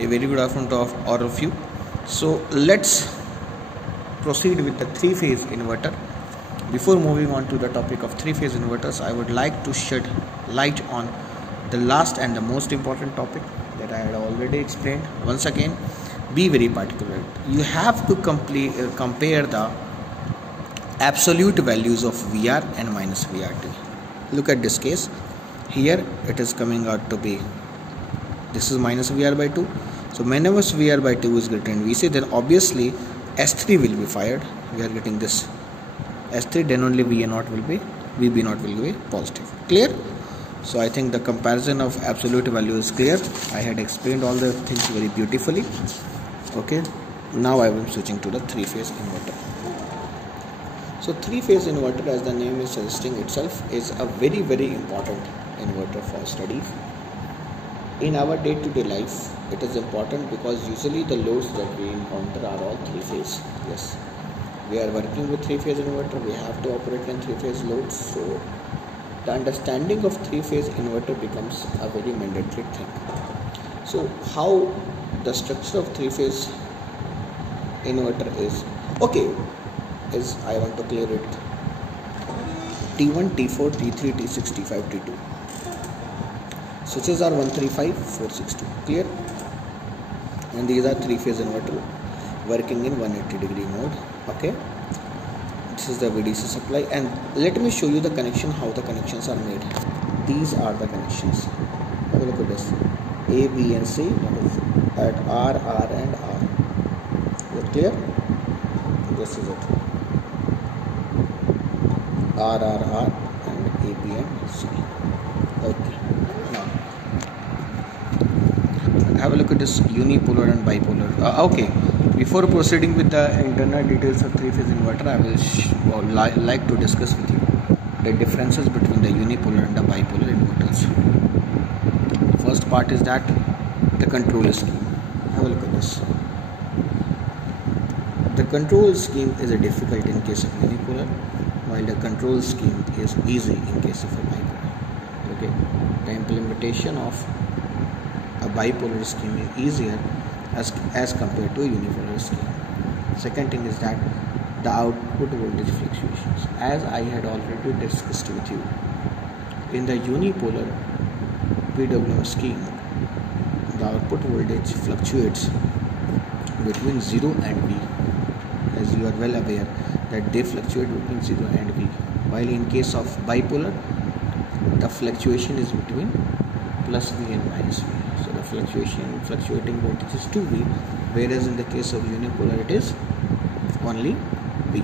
A very good afternoon to all of you. So let's proceed with the three-phase inverter. Before moving on to the topic of three-phase inverters, I would like to shed light on the last and the most important topic that I had already explained. Once again, be very particular. You have to compare the absolute values of VR and minus VRT. Look at this case. Here it is coming out to be, this is minus VR by 2. So whenever VR by 2 is greater than VC, then obviously S3 will be fired. We are getting this S3, then only VB0 will be positive. Clear? So I think the comparison of absolute value is clear. I had explained all the things very beautifully. Okay, now I am switching to the three-phase inverter. So three-phase inverter, as the name is suggesting itself, is a very important inverter for studies. In our day-to-day life, it is important because usually the loads that we encounter are all three-phase. Yes, we are working with three-phase inverter. We have to operate in three-phase loads. So the understanding of three-phase inverter becomes a very mandatory thing. So how the structure of three-phase inverter is? Okay, I want to clear it. T1, T4, T3, T6, T5, T2. Switches are 135, 462. Clear? And these are three-phase inverter working in 180 degree mode. Okay. This is the VDC supply, and let me show you the connection, how the connections are made. These are the connections. Have a look at this. A, B and C, at R, R and R. Is it clear? This is it. R, R, R and A, B and C. Okay. Now have a look at this unipolar and bipolar. Okay. Before proceeding with the internal details of three-phase inverter, I will like to discuss with you the differences between the unipolar and the bipolar inverters. The first part is that the control scheme. Have a look at this. The control scheme is difficult in case of unipolar, while the control scheme is easy in case of a bipolar. Okay, the implementation of a bipolar scheme is easier as compared to a unipolar scheme. Second thing is that the output voltage fluctuations, as I had already discussed with you. In the unipolar PWM scheme, the output voltage fluctuates between 0 and V, as you are well aware that they fluctuate between 0 and V, while in case of bipolar, the fluctuation is between plus V and minus V. So the fluctuating voltage is 2V, whereas in the case of unipolar it is only V.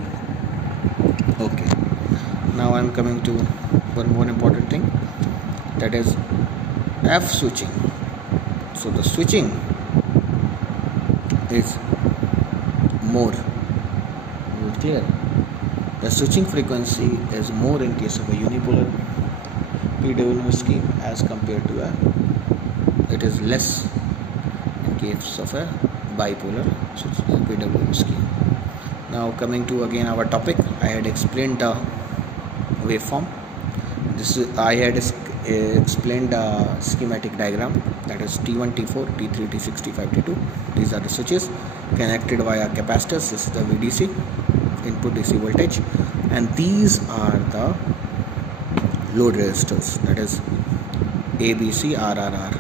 Okay, now I am coming to one more important thing, that is F switching. So the switching is more. Is it clear? The switching frequency is more in case of a unipolar PWM scheme as compared to it is less in case of a bipolar PWM scheme. Now coming to again our topic, I had explained the waveform. I had explained the schematic diagram, that is T1, T4, T3, T6, T5, T2. These are the switches connected via capacitors. This is the VDC, input DC voltage, and these are the load resistors, that is A, B, C, R, R, R.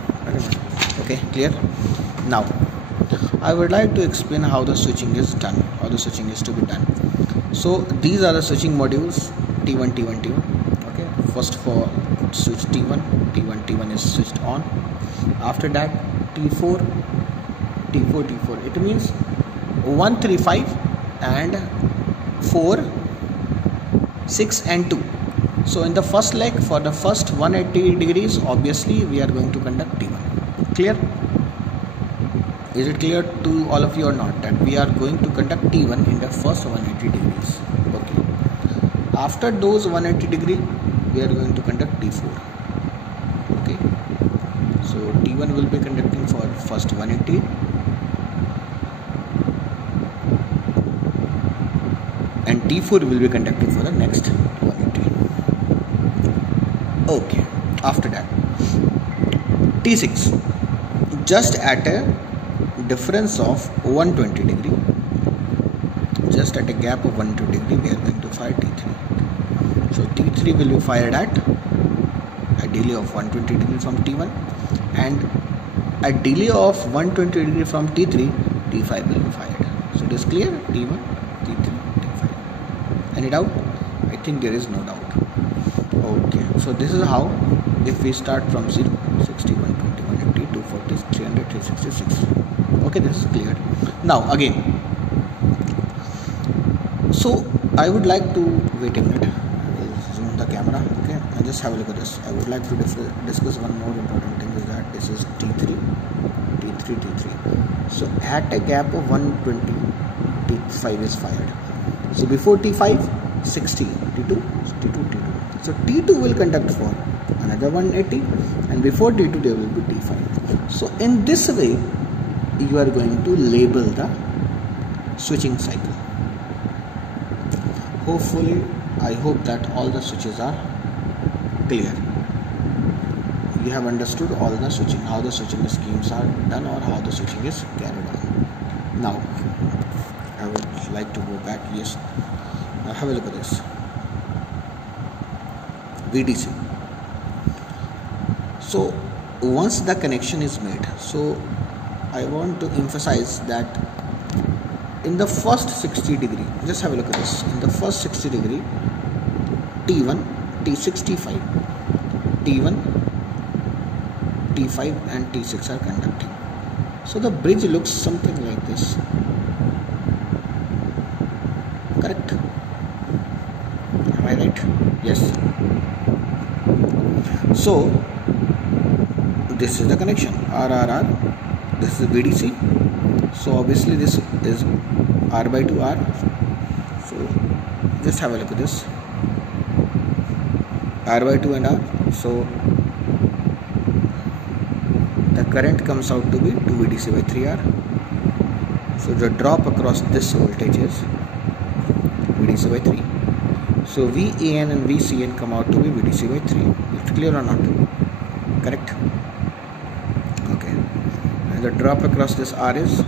Okay, clear? Now I would like to explain how the switching is done, how the switching is to be done. So these are the switching modules, T1, T1, T1. Okay, first for switch T1 is switched on. After that T4. It means 135 and 4, 6 and 2. So in the first leg, for the first 180 degrees, obviously we are going to conduct T1. Clear? Is it clear to all of you or not that we are going to conduct T1 in the first 180 degrees? Okay. After those 180 degree, we are going to conduct T4. Okay. So T1 will be conducting for first 180. And T4 will be conducting for the next 180. Okay, after that T6, just at difference of 120 degree. Just at a gap of 120 degree we are going to fire T3. So T3 will be fired at a delay of 120 degree from T1, and a delay of 120 degree from T3, T5 will be fired. So it is clear, T1, T3, T5. Any doubt? I think there is no doubt. Okay, so this is how, if we start from 0, 60, 120, 180, 240, 300, 366. Okay, this is clear. Now again, so I would like to, wait a minute, I will zoom the camera, okay, and just have a look at this. I would like to discuss one more important thing, is that this is T3, T3, T3. So at a gap of 120, T5 is fired. So before T5, 60, T2, T2, T2. So T2 will conduct for another 180, and before T2 there will be T5. So in this way, you are going to label the switching cycle. Hopefully, I hope that all the switches are clear. You have understood all the switching, how the switching schemes are done, or how the switching is carried on. Now, I would like to go back. Yes. Now have a look at this. VDC. So once the connection is made, so I want to emphasize that in the first 60 degree, just have a look at this. In the first 60 degree, T1, T6, T5, T1, T5 and T6 are conducting. So the bridge looks something like this. Correct? Am I right? Yes. So this is the connection, RRR. This is VDC. So obviously this is R by 2R. So just have a look at this. R by 2 and R. So the current comes out to be 2 VDC by 3R. So the drop across this voltage is VDC by 3. So VAN and VCN come out to be VDC by 3. It's clear or not? Correct? Okay. And the drop across this R is.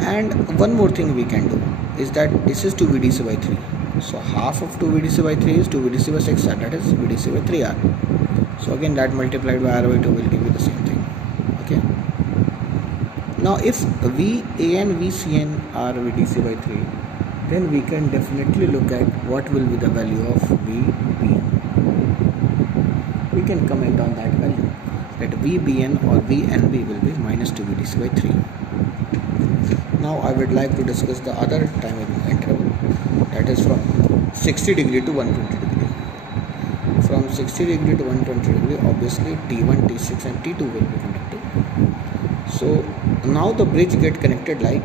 And one more thing we can do is that this is 2 VDC by 3. So half of 2 VDC by 3 is 2 VDC by 6R, that is VDC by 3R. So again that multiplied by R by 2 will give you the same thing. Okay. Now if VAN, VCN are VDC by 3, then we can definitely look at what will be the value of VBN. We can comment on that value, that VBN or VNB will be minus 2 VDC by 3. Now I would like to discuss the other time interval, that is from 60 degree to 120 degree. From 60 degree to 120 degree, obviously T1, T6 and T2 will be conducting. So now the bridge get connected like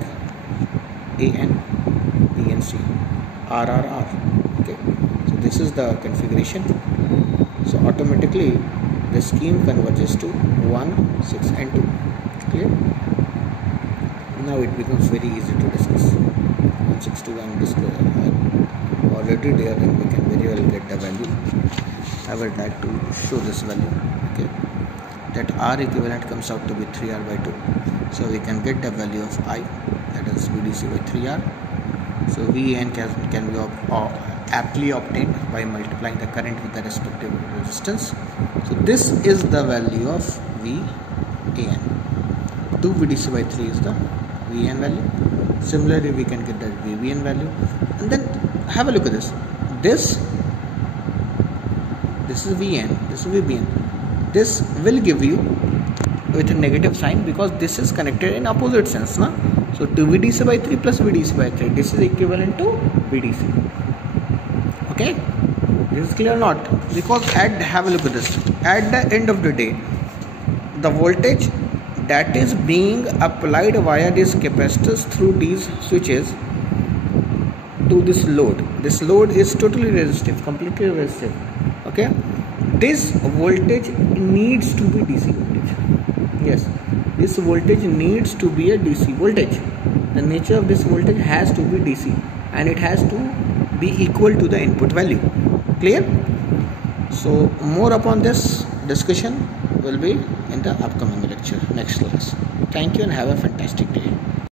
AN, BNC, RRR. Okay, so this is the configuration. So automatically the scheme converges to 1, 6 and 2. Clear? Now it becomes very easy to discuss. 1, 6, 2 and discuss already there, and we can very well get the value. I would like to show this value. Okay, that R equivalent comes out to be 3R by 2. So we can get the value of I, that is VDC by 3R. So VAN can be aptly obtained by multiplying the current with the respective resistance. So this is the value of VAN. 2 VDC by 3 is the VAN value. Similarly, we can get the VBN value. And then have a look at this. This is VN, this is VBN. This will give you with a negative sign because this is connected in opposite sense. Na? So 2 VDC by 3 plus VDC by 3. This is equivalent to VDC. Okay? This is clear or not? Because have a look at this. At the end of the day, the voltage that is being applied via these capacitors through these switches to this load. This load is totally resistive, completely resistive. Okay, this voltage needs to be DC voltage. Yes, this voltage needs to be a DC voltage. The nature of this voltage has to be DC and it has to be equal to the input value. Clear? So more upon this discussion will be in the upcoming lecture, next class. Thank you and have a fantastic day.